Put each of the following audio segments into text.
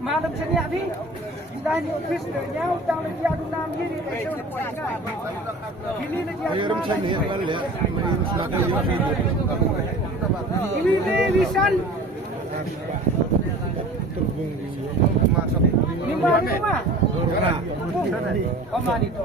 Madam senia đi, đây nhiều fish để nhau, tao lấy gia đình nam gì đi, ini lagi ini wisan, lima. Oman itu.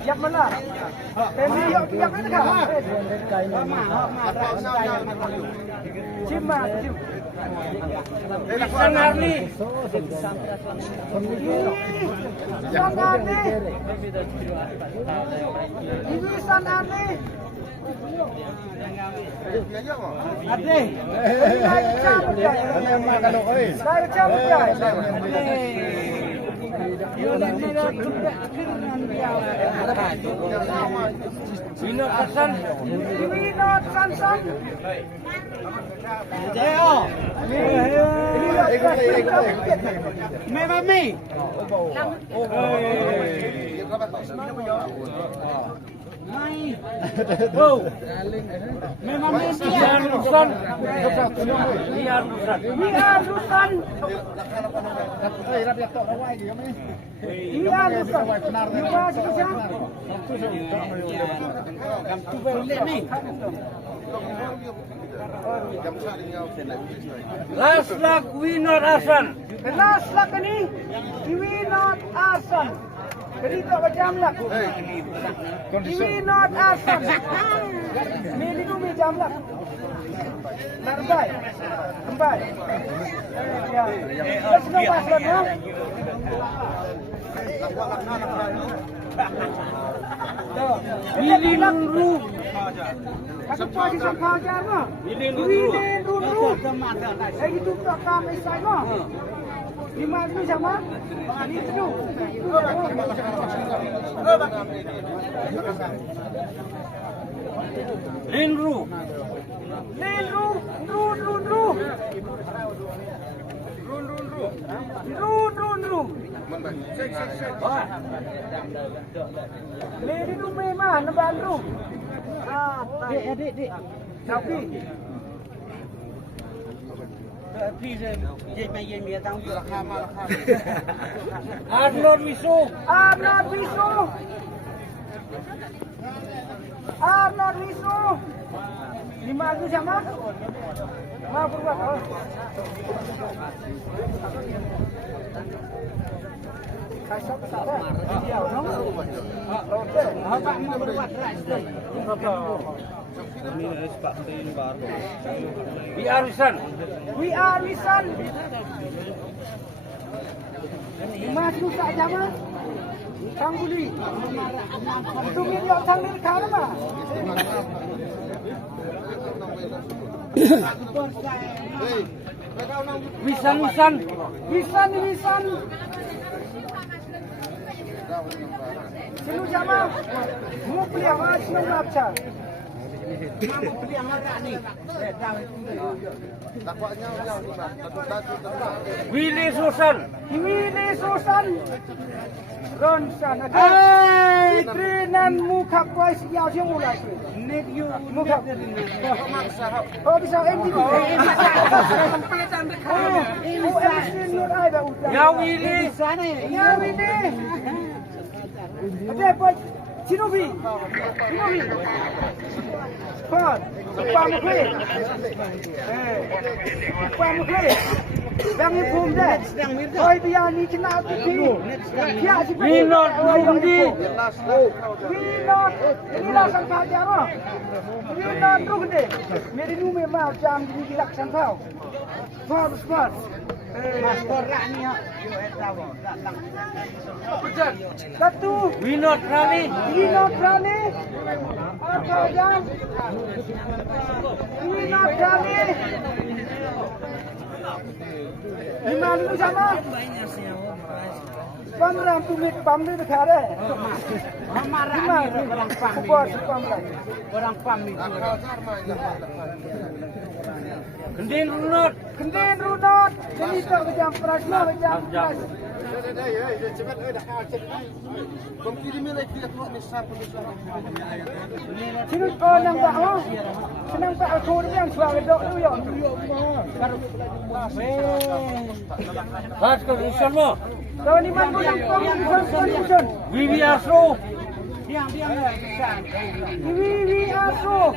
Siap mana? Temi yuk siap kan? Cima. Sangarni. Sangarni. Ini Sangarni. Ade. Last luck we not Asan. Last luck ini we not Asan. Jadi tak macam lah. Ini not asam. Ini tu macam lah. Nampai. Ya. Terus nampak sudah. Wilin ru. Kata pagi sampai ajar mah. Wilin ru. Eh itu tak kami saya. Lima tu sama? Ini tu. Linru. Lady tu memang nampak ru. Dik. Tapiพี่เย็นไปเย็นเมียตั้งอยู่ราคามาราคาอาร์นอตวิโซlima tu sama mau berbuat kasih saja dia orang rote apa mau berbuat rakyat We are Wisan. Mas tu tak jama. Kang Buli. Tu ni dia sang ni kau nama. Wisan. Sinu jama. Mu beli apa senang macam. Willy Susan Ronsan Trinan muka kuai siau siang mulai muka oh bisa ending ya Willy ada apa Sinovi Pan Pamukli Bang Ipum dah Oi biar ni kena api Winot Rundi Ini lah sang kajar Winot Rundi Meri nu memang jam di laksan kau Smart Master rak ni Satu Winot Rani Apa jam Winot Rani Lima tu sama 15 minit pam ni dekat ada. Marah ni orang pam ni. Orang pam ni. Kendin runut. Jadi tak macam prasna macam. Cepat dah cepat. Kom kiri ni lagi dia keluar ni satu besar. Sini orang bawa. Senang tak aku yang suara dok tu yang. Bas ke semua. Kau ni mana yang kau Vivi Asro. Diam Vivi Asro.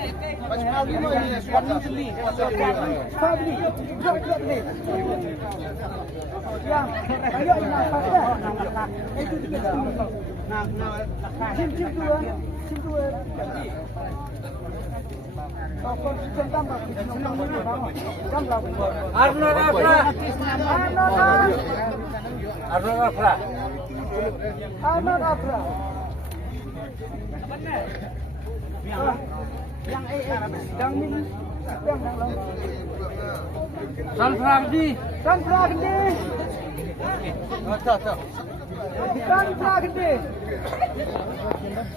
Sabli. Yang ayo nak pada. Sim dua. Arnold Afra. Yang ni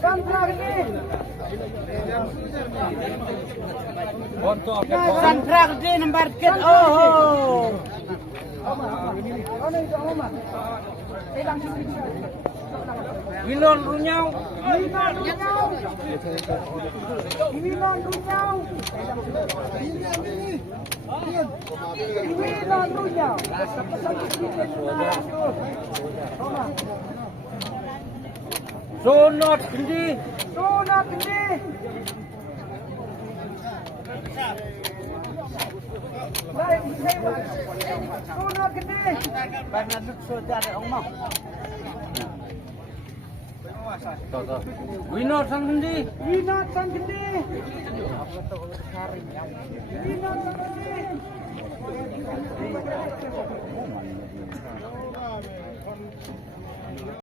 Sanfragdi. Sanfragdi nomor ket. Oh. Winon Runyau. Sonat Kendi. Sonat Kendi. Banyak saudara Allah. Winod sang hindi. Winod sang gede. Winod sang gede.